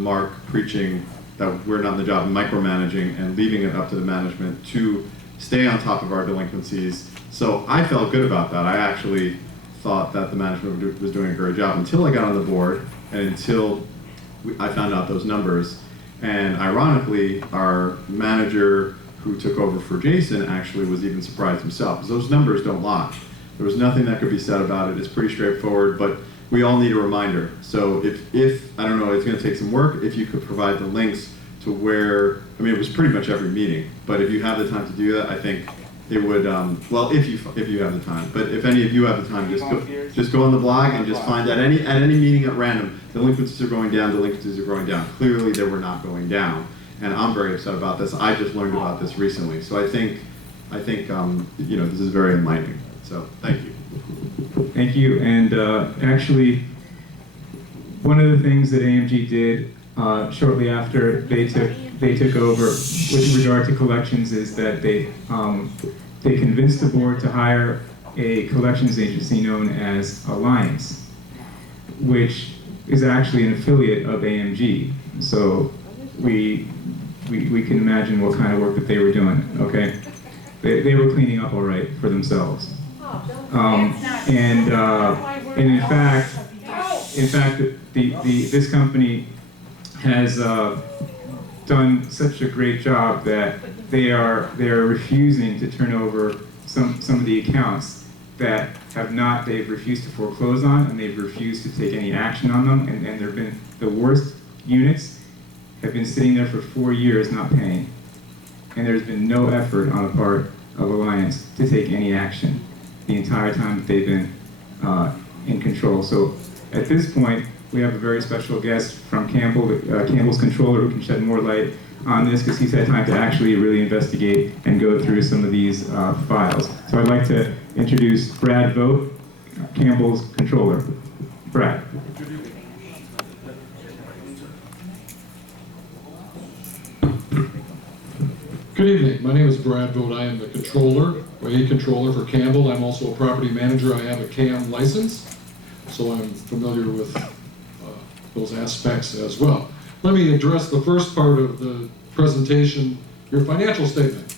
Mark preaching that we're not in the job of micromanaging and leaving it up to the management to stay on top of our delinquencies. So I felt good about that. I actually thought that the management was doing a great job until I got on the board and until I found out those numbers. And ironically, our manager who took over for Jason actually was even surprised himself, because those numbers don't lie. There was nothing that could be said about it. It's pretty straightforward, but we all need a reminder. So if I don't know, it's going to take some work. If you could provide the links to where, I mean, it was pretty much every meeting, but if you have the time to do that, I think it would, well, if you have the time, but if any of you have the time, just go on the blog and just find that at any meeting at random, delinquencies are going down, delinquencies are going down. Clearly they were not going down, and I'm very upset about this. I just learned about this recently, so I think you know, this is very enlightening. So thank you. Thank you. And actually, one of the things that AMG did shortly after they took over with regard to collections is that they convinced the board to hire a collections agency known as Alliance, which is actually an affiliate of AMG. So we can imagine what kind of work that they were doing. Okay, they were cleaning up all right for themselves. And in fact, this company has done such a great job that they are refusing to turn over some of the accounts that they've refused to foreclose on, and they've refused to take any action on them, and there have been the worst units have been sitting there for 4 years not paying, and there's been no effort on the part of Alliance to take any action the entire time that they've been in control. So at this point, we have a very special guest from Campbell's controller, who can shed more light on this, because he's had time to actually really investigate and go through some of these files. So I'd like to introduce Brad Vogt, Campbell's controller. Brad. Good evening. My name is Brad Vogt. I am the controller, or a controller for Campbell. I'm also a property manager. I have a CAM license, so I'm familiar with those aspects as well. Let me address the first part of the presentation, your financial statement.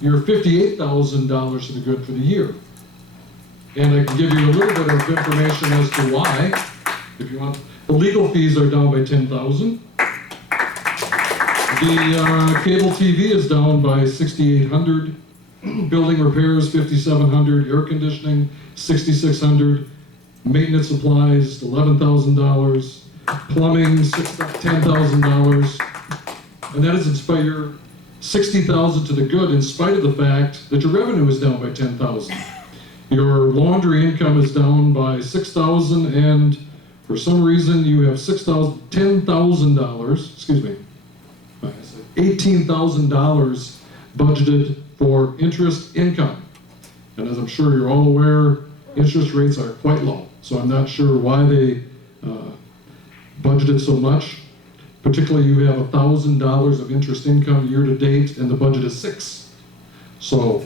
You're $58,000 to the good for the year. And I can give you a little bit of information as to why, if you want. The legal fees are down by $10,000. The cable TV is down by $6,800. Building repairs, $5,700. Air conditioning, $6,600. Maintenance supplies, $11,000. Plumbing, $10,000. And that is in spite of your $60,000 to the good, in spite of the fact that your revenue is down by $10,000. Your laundry income is down by $6,000, and for some reason you have $18,000 budgeted for interest income. And as I'm sure you're all aware, interest rates are quite low. So I'm not sure why they budgeted so much. Particularly, you have $1,000 of interest income year to date, and the budget is $6,000. So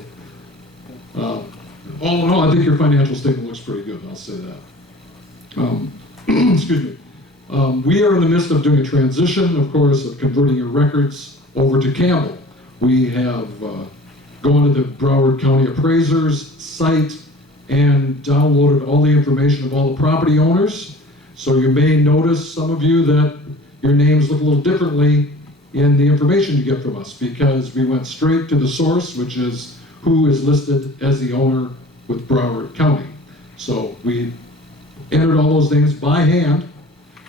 all in all, I think your financial statement looks pretty good. I'll say that. Excuse me. We are in the midst of doing a transition, of course, of converting your records over to Campbell. We have gone to the Broward County Appraiser's site and downloaded all the information of all the property owners. So you may notice, some of you, that your names look a little differently in the information you get from us, because we went straight to the source, which is who is listed as the owner with Broward County. So we entered all those things by hand.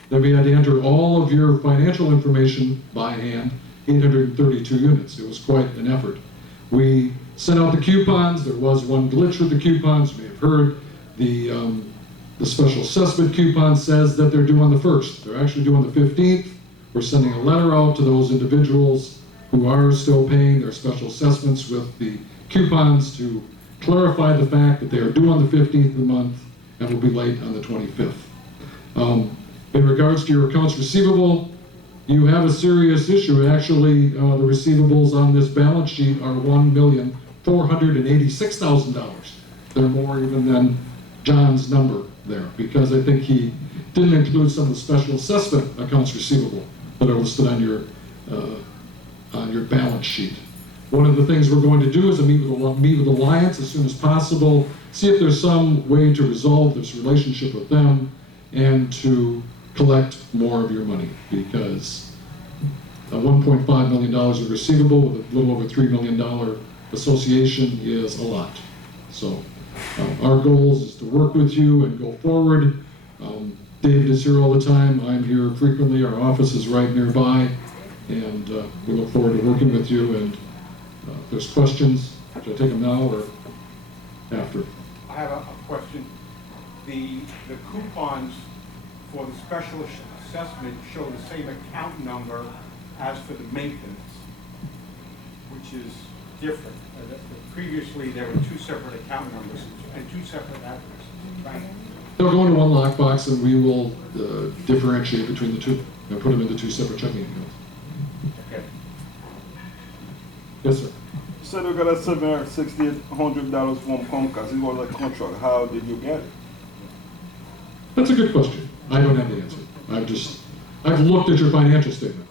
Then we had to enter all of your financial information by hand, 832 units. It was quite an effort. We sent out the coupons. There was one glitch with the coupons. You may have heard the special assessment coupon says that they're due on the 1st. They're actually due on the 15th. We're sending a letter out to those individuals who are still paying their special assessments with the coupons to clarify the fact that they are due on the 15th of the month and will be late on the 25th. In regards to your accounts receivable, you have a serious issue. Actually, the receivables on this balance sheet are $1,486,000. They're more even than John's number there, because I think he didn't include some of the special assessment accounts receivable. that are listed on your balance sheet. One of the things we're going to do is meet with Alliance as soon as possible, see if there's some way to resolve this relationship with them and to collect more of your money, because $1.5 million of receivable with a little over $3 million association is a lot. So our goal is to work with you and go forward. David is here all the time. I'm here frequently. Our office is right nearby, and we look forward to working with you. And if there's questions, should I take them now or after? I have a question. The coupons for the special assessment show the same account number as for the maintenance, which is different. Previously, there were two separate account numbers and two separate addresses, right? They'll go into one lockbox, and we will differentiate between the two and put them into two separate checking accounts. Okay. Yes, sir. So you got a $7,600 from Comcast. It was a contract. How did you get it? That's a good question. I don't have the answer. I've looked at your financial statement.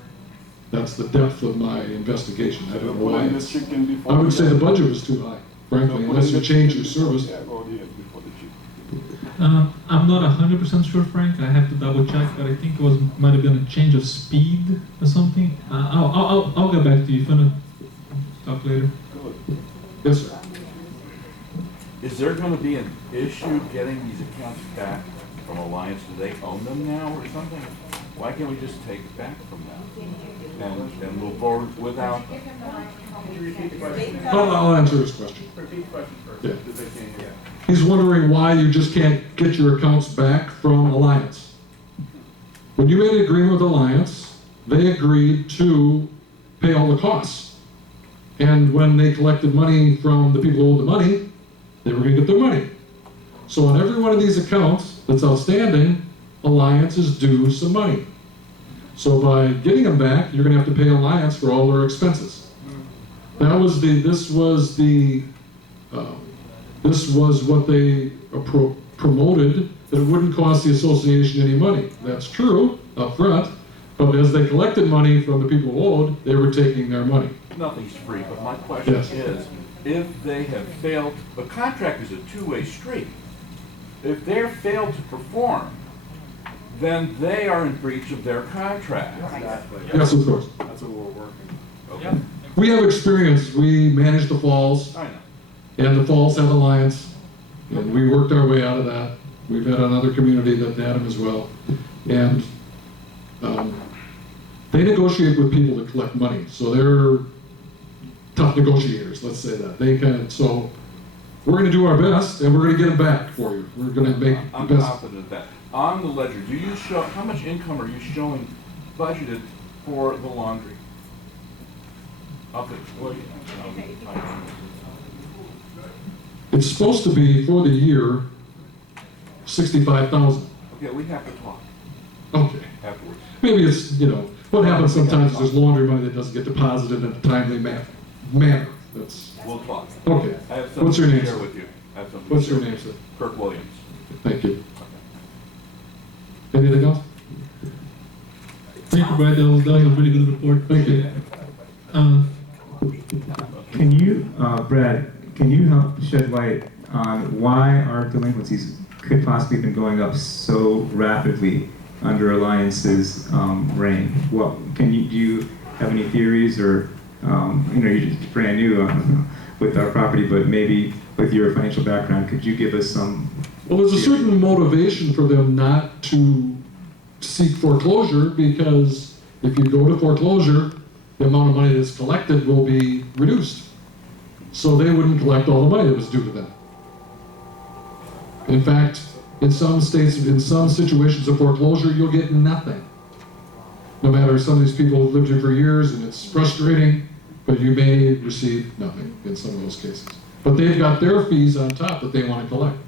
That's the depth of my investigation. I don't know why. The chicken before I would the say the egg. budget was too high, frankly, unless you change your service. Yeah, go the egg before the chicken. I'm not 100% sure, Frank. I have to double check, but I think it might have been a change of speed or something. I'll get back to you if you wanna talk later. Good. Yes, sir. Is there going to be an issue getting these accounts back from Alliance? Do they own them now or something? Why can't we just take it back from them and move forward without them? Could you repeat the question? I'll answer his question. Repeat the question first. Yeah. because they can't hear. He's wondering why you just can't get your accounts back from Alliance. When you made an agreement with Alliance, they agreed to pay all the costs. And when they collected money from the people who owed the money, they were going to get their money. So on every one of these accounts that's outstanding, Alliance is due some money. So by getting them back, you're going to have to pay Alliance for all their expenses. This was what they promoted, that it wouldn't cost the association any money. That's true up front, but as they collected money from the people who owed, they were taking their money. Nothing's free, but my question Yes. is, if they have failed, the contract is a two-way street. If they're failed to perform, then they are in breach of their contract. Exactly. Yes, of course. That's what we're working. Okay. We have experience. We manage the falls, I know. and the falls have Alliance, and we worked our way out of that. We've had another community that had them as well. And they negotiate with people to collect money, so they're tough negotiators, let's say that. So we're going to do our best, and we're going to get them back for you. We're going to make I'm the best. confident of that. On the ledger, do you show, how much income are you showing budgeted for the laundry? It's supposed to be, for the year, 65,000. Okay, we have to talk Okay. afterwards. Maybe it's, what happens sometimes is there's laundry money that doesn't get deposited in a timely manner. That's, We'll talk. okay. I have What's your something name, to share sir? with you. I have something to What's your share. name, sir? Kirk Williams. Thank you. Anything else? Thank you, Brad. That was a really good report. Thank you. Can you, Brad, can you help shed light on why our delinquencies could possibly have been going up so rapidly under Alliance's reign? What do you have any theories, or you're just brand new with our property, but maybe with your financial background, could you give us some? Well, there's a certain motivation for them not to seek foreclosure, because if you go to foreclosure, the amount of money that's collected will be reduced. So they wouldn't collect all the money that was due to them. In fact, in some states, in some situations of foreclosure, you'll get nothing. No matter, some of these people have lived here for years and it's frustrating, but you may receive nothing in some of those cases. But they've got their fees on top that they want to collect.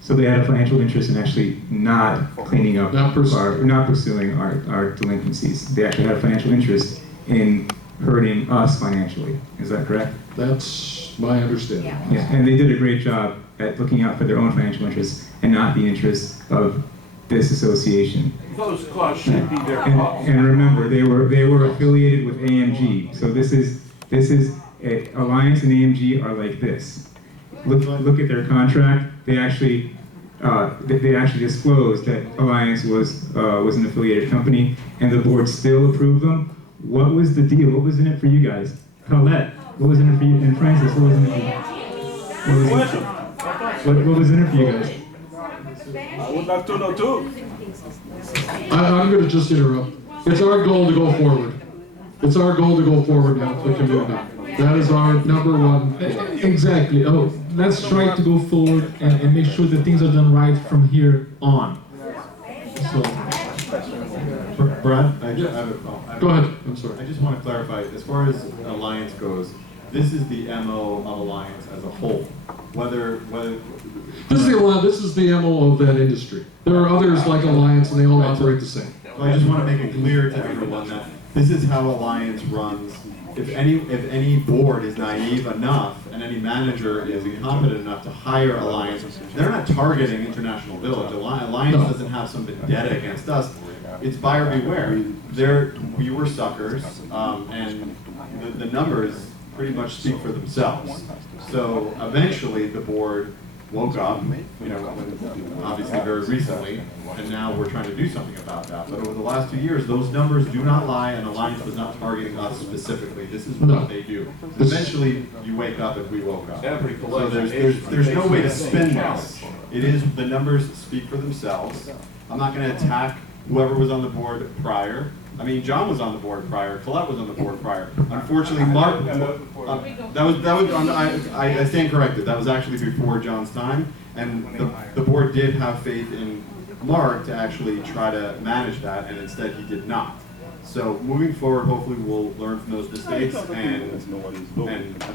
So they had a financial interest in actually not cleaning up, Not pursuing. not pursuing our delinquencies. They actually had a financial interest in hurting us financially. Is that correct? That's my understanding. Yeah, and they did a great job at looking out for their own financial interests and not the interests of this association. those costs should be their And, costs. and remember, they were affiliated with AMG. So this is Alliance and AMG are like this. Look at their contract. They actually disclosed that Alliance was an affiliated company, and the board still approved them. What was the deal? What was in it for you guys? Colette, what was in it for you? And Francis, what was in it for you? What was in it for you guys? I would like to know too. I'm going to just interrupt. It's our goal to go forward. It's our goal to go forward now for the community. That is our number one goal. Exactly. Oh, let's try to go forward and make sure that things are done right from here on. So, Brad? Go ahead, I'm sorry. I just want to clarify, as far as Alliance goes, this is the MO of Alliance as a whole. Whether This is the MO of that industry. There are others like Alliance, and they all operate the same. So I just want to make it clear to everyone that this is how Alliance runs. If any board is naive enough and any manager is incompetent enough to hire Alliance, they're not targeting International Village. Alliance doesn't have some vendetta against us. It's buyer beware. We were suckers, and the numbers pretty much speak for themselves. So eventually the board woke up, obviously very recently, and now we're trying to do something about that. But over the last 2 years, those numbers do not lie, and Alliance was not targeting us specifically. This is what they do. Eventually, you wake up if we woke up. Every So collection there's no way to agency spin makes this. It is, the numbers speak for themselves. I'm not going to attack whoever was on the board prior. I mean, John was on the board prior, Colette was on the board prior. Unfortunately, Mark, I stand corrected, that was actually before John's time, and the board did have faith in Mark to actually try to manage that, and instead he did not. So moving forward, hopefully we'll learn from those mistakes, and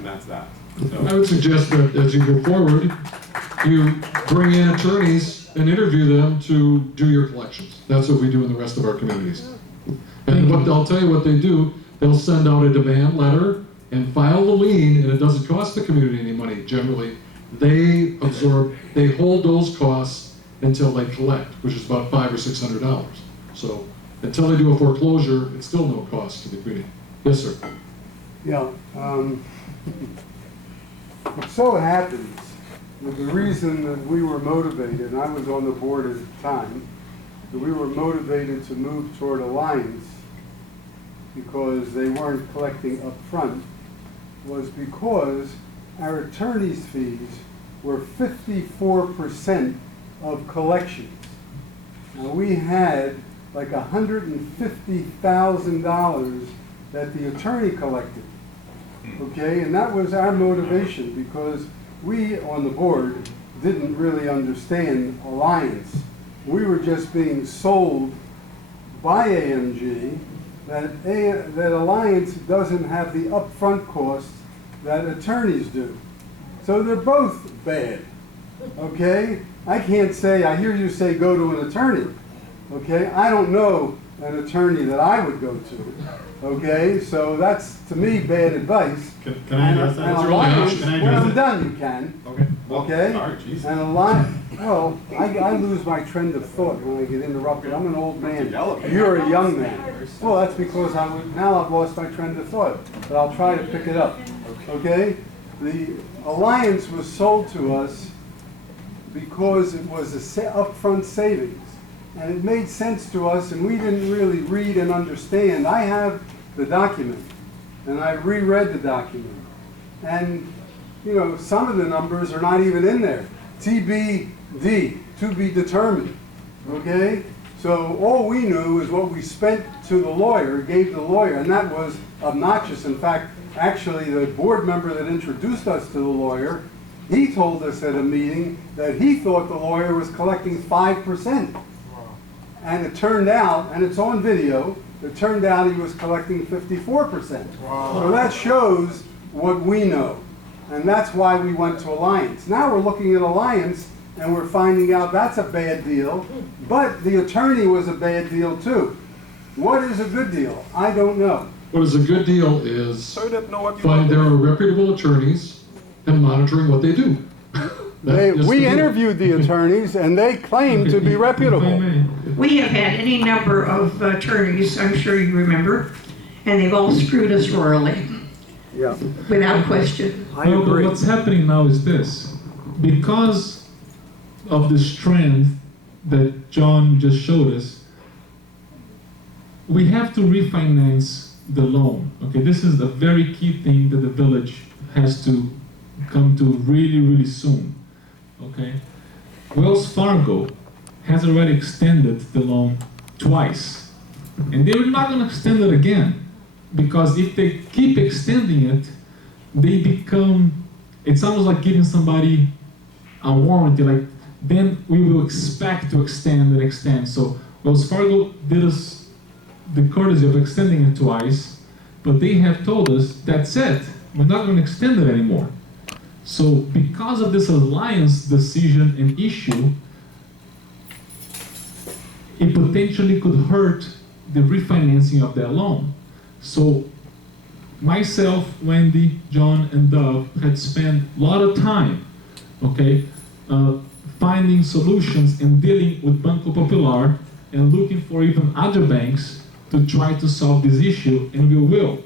that's that. I So, would suggest that as you go forward, you bring in attorneys and interview them to do your collections. That's what we do in the rest of our communities. And I'll tell you what they do, they'll send out a demand letter and file the lien, and it doesn't cost the community any money generally. They hold those costs until they collect, which is about $500 or $600. So until they do a foreclosure, it's still no cost to the community. Yes, sir. Yeah, it so happens that the reason that we were motivated, and I was on the board at the time, that we were motivated to move toward Alliance because they weren't collecting up front, was because our attorney's fees were 54% of collections. Now, we had like $150,000 that the attorney collected. Okay, and that was our motivation because we on the board didn't really understand Alliance. We were just being sold by AMG that Alliance doesn't have the upfront costs that attorneys do. So they're both bad. Okay, I can't say, I hear you say go to an attorney. Okay, I don't know an attorney that I would go to. Okay, so that's, to me, bad advice. can I address that? And It's Alliance, Can I when address I'm it? done, you can. Okay. Well, Okay? Sorry, jeez. And Alliance, well, I lose my trend of thought when I get interrupted. I'm an old man. You're a young man. Well, that's because now I've lost my trend of thought, but I'll try to pick it up. Okay? The Alliance was sold to us because it was upfront savings. And it made sense to us, and we didn't really read and understand. I have the document, and I reread the document. And, some of the numbers are not even in there. TBD, to be determined, okay? So all we knew is what we spent to the lawyer, gave the lawyer, and that was obnoxious. In fact, actually, the board member that introduced us to the lawyer, he told us at a meeting that he thought the lawyer was collecting 5%. And it turned out, and it's on video, it turned out he was collecting 54%. So that shows what we know. And that's why we went to Alliance. Now we're looking at Alliance, and we're finding out that's a bad deal, but the attorney was a bad deal too. What is a good deal? I don't know. What is a good deal is So that know what you find want. there are reputable attorneys and monitoring what they do. We interviewed the attorneys, and they claim to be If I reputable. may, We have had any number of attorneys, I'm sure you remember, and they've all screwed us royally, Yeah, without question. I well, but agree. what's happening now is this. Because of this trend that John just showed us, we have to refinance the loan. Okay, this is the very key thing that the village has to come to really, really soon. Okay, Wells Fargo has already extended the loan twice, and they're not going to extend it again, because if they keep extending it, they become, it's almost like giving somebody a warranty, like then we will expect to extend and extend. So Wells Fargo did us the courtesy of extending it twice, but they have told us, that's it, we're not going to extend it anymore. So because of this alliance decision and issue, it potentially could hurt the refinancing of that loan. So myself, Wendy, John, and Doug had spent a lot of time, okay, finding solutions and dealing with Banco Popular and looking for even other banks to try to solve this issue, and we will.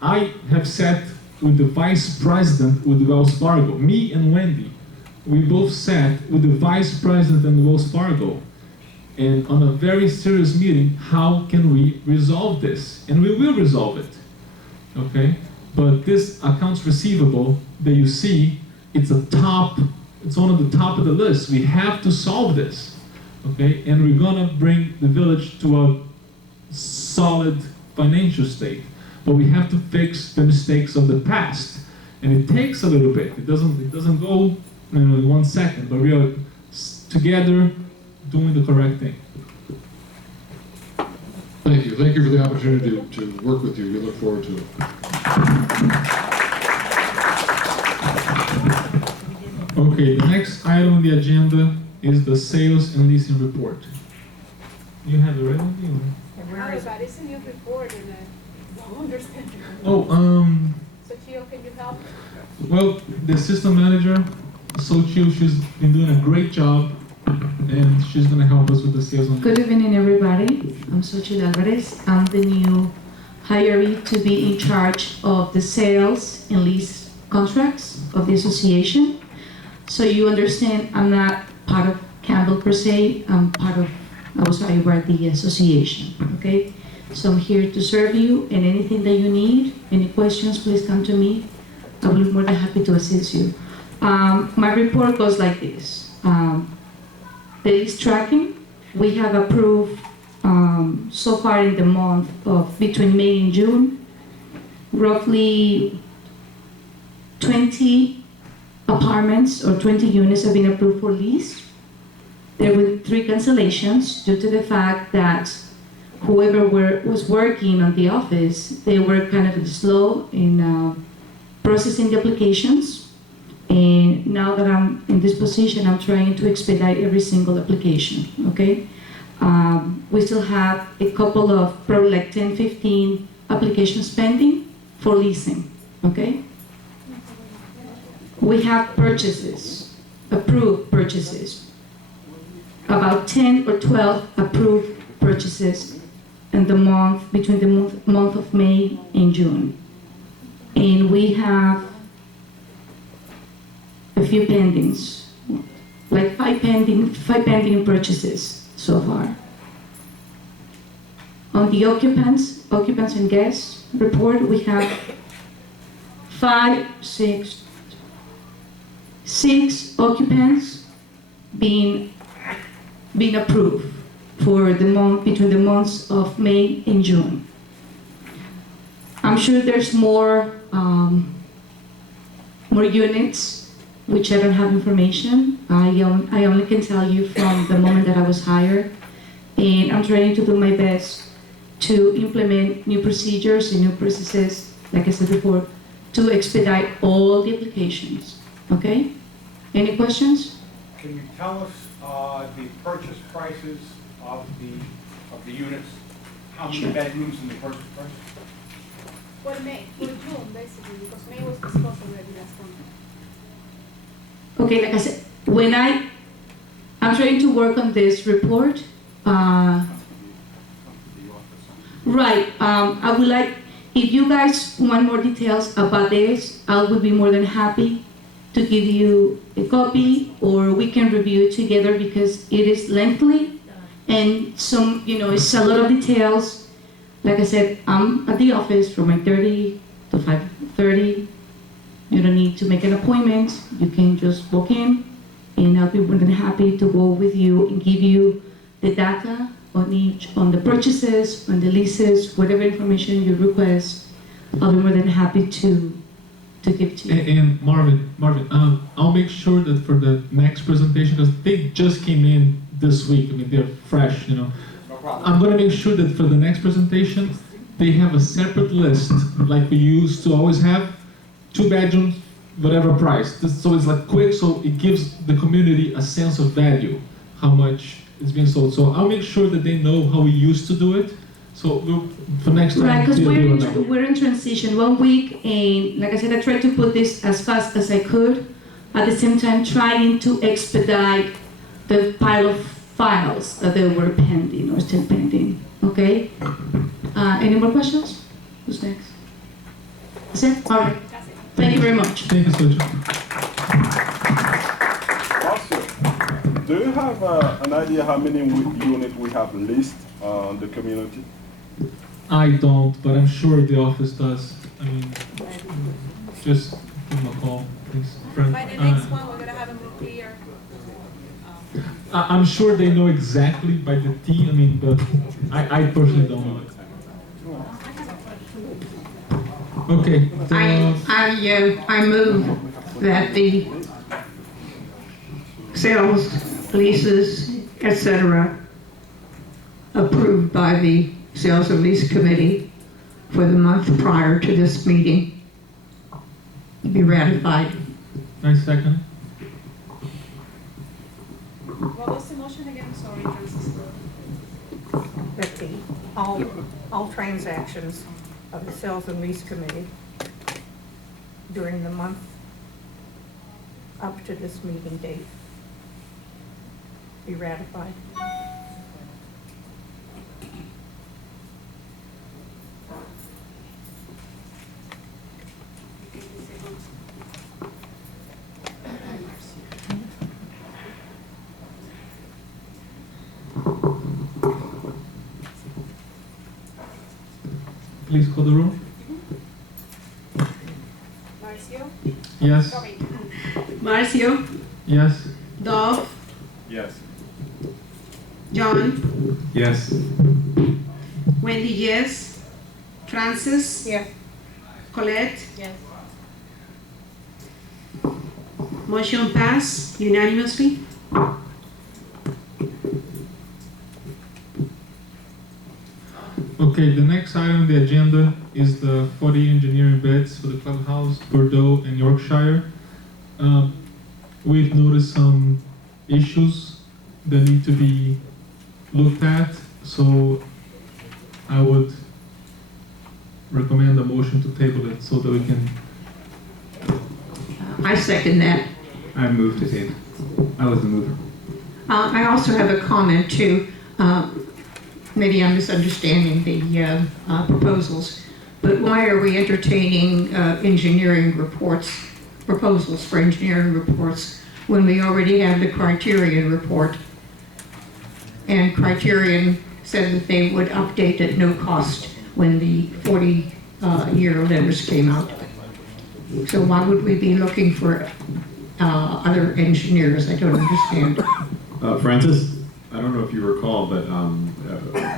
I have sat with the vice president with Wells Fargo, me and Wendy. We both sat with the vice president and Wells Fargo, and on a very serious meeting, how can we resolve this? And we will resolve it, okay? But this accounts receivable that you see, it's one of the top of the list. We have to solve this, okay? And we're gonna bring the village to a solid financial state. But we have to fix the mistakes of the past. And it takes a little bit. It doesn't go in 1 second, but we are together doing the correct thing. Thank you. Thank you for the opportunity to work with you. We look forward to it. Okay, the next item on the agenda is the sales and leasing report. You have it ready? But it's a new report and I don't understand. Oh, So Chio, can you help? well, the assistant manager, Sochio, she's been doing a great job, and she's gonna help us with the sales and Good evening, everybody. I'm Xochitl Alvarez. I'm the new hiree to be in charge of the sales and lease contracts of the association. So you understand, I'm not part of Campbell per se. I was hired by the association, okay? So I'm here to serve you, and anything that you need, any questions, please come to me. I will be more than happy to assist you. My report goes like this. The lease tracking, we have approved so far in the month of between May and June, roughly 20 apartments or 20 units have been approved for lease. There were 3 cancellations due to the fact that whoever was working on the office, they were kind of slow in processing the applications. And now that I'm in this position, I'm trying to expedite every single application, okay? We still have a couple of probably like 10, 15 applications pending for leasing, okay? We have purchases, approved purchases, about 10 or 12 approved purchases in the month, between the month of May and June. And we have a few pendings, like five pending purchases so far. On the occupants and guests report, we have six occupants being approved for the month, between the months of May and June. I'm sure there's more units, which I don't have information. I only can tell you from the moment that I was hired, and I'm trying to do my best to implement new procedures and new processes, like I said before, to expedite all the applications. Okay? Any questions? Can you tell us the purchase prices of the units? How many Sure. bedrooms in the purchase price? For May, for June, basically, because May was discussed already last time. Okay, like I said, when I'm trying to work on this report. Right, I would like, if you guys want more details about this, I would be more than happy to give you a copy, or we can review it together because it is lengthy and some, it's a lot of details. Like I said, I'm at the office from 8:30 to 5:30. You don't need to make an appointment. You can just walk in, and I'll be more than happy to go with you and give you the data on the purchases, on the leases, whatever information you request. I'll be more than happy to give to you. And Marvin, I'll make sure that for the next presentation, because they just came in this week, I mean, they're fresh, No problem. I'm gonna make sure that for the next presentation, they have a separate list, like we used to always have, 2 bedrooms, whatever price. So it's like quick, so it gives the community a sense of value, how much it's being sold. So I'll make sure that they know how we used to do it. So for next time. Right, because they'll do it that way. we're in transition 1 week, and like I said, I tried to put this as fast as I could. At the same time, trying to expedite the pile of files that they were pending or still pending. Okay? Any more questions? Who's next? That's it? All right. Thank you very much. Thank you, Soja. Also, do you have an idea how many units we have leased on the community? I don't, but I'm sure the office does. I mean, just give them a call, please. Friend. By the next one, we're gonna have a move here. I'm sure they know exactly by the T, I mean, but I personally don't know it. Okay. I move that the sales, leases, etc., approved by the Sales and Lease Committee for the month prior to this meeting be ratified. Nice second. What was the motion again? Sorry, Francis. That all transactions of the Sales and Lease Committee during the month up to this meeting date be ratified. Please call the room. Marcio? Yes. Sorry. Marcio, Yes. Dov, Yes. John, Yes. Wendy, yes. Francis, Yes. Colette, Yes. motion pass unanimously. Okay, the next item on the agenda is the 40 engineering bids for the clubhouse, Bordeaux, and Yorkshire. We've noticed some issues that need to be looked at, so I would recommend a motion to table it so that we can. I second that. I moved to table. I was the mover. I also have a comment too. Maybe I'm misunderstanding the proposals, but why are we entertaining engineering reports, proposals for engineering reports, when we already have the Criterion report? And Criterion said that they would update at no cost when the 40-year letters came out. So why would we be looking for other engineers? I don't understand. Francis, I don't know if you recall, but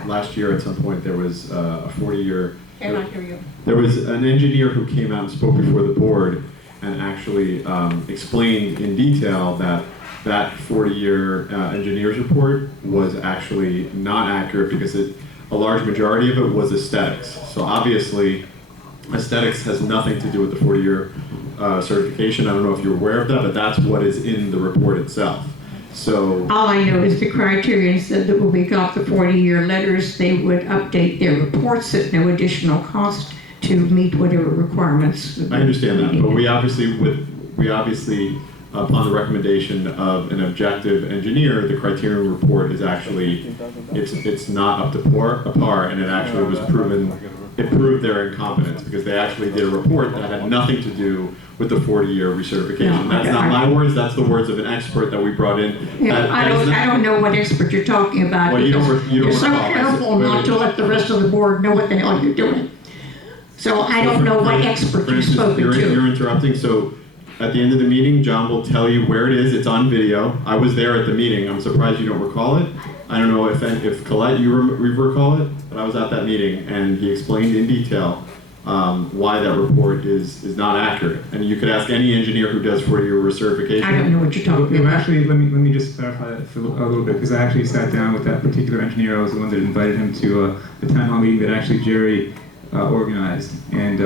last year at some point there was a 40-year. Cannot hear you. There was an engineer who came out and spoke before the board and actually explained in detail that that 40-year engineer's report was actually not accurate because a large majority of it was aesthetics. So obviously, aesthetics has nothing to do with the 40-year certification. I don't know if you're aware of that, but that's what is in the report itself. So All I know is the Criterion said that when we got the 40-year letters, they would update their reports at no additional cost to meet whatever requirements. I understand that, but we obviously upon the recommendation of an objective engineer, the criterion report is actually, it's not up to par, and it actually was proven, it proved their incompetence, because they actually did a report that had nothing to do with the 40-year recertification. No, That's not my words, that's the words of an expert that we brought in. Yeah, That- I that is don't, not- I don't know what expert you're talking about, Well, you don't because re- you don't you're so recall. careful not to let the rest of the board know what the hell you're doing. So I don't know what expert For you've instance, spoken you're to. interrupting, so at the end of the meeting, John will tell you where it is, it's on video. I was there at the meeting, I'm surprised you don't recall it. I don't know if Colette, you recall it, but I was at that meeting, and he explained in detail why that report is not accurate. And you could ask any engineer who does 40-year recertification. I don't know what you're talking Well, about. actually, let me just clarify that for a little bit, because I actually sat down with that particular engineer. I was the one that invited him to the town hall meeting that actually Jerry organized, and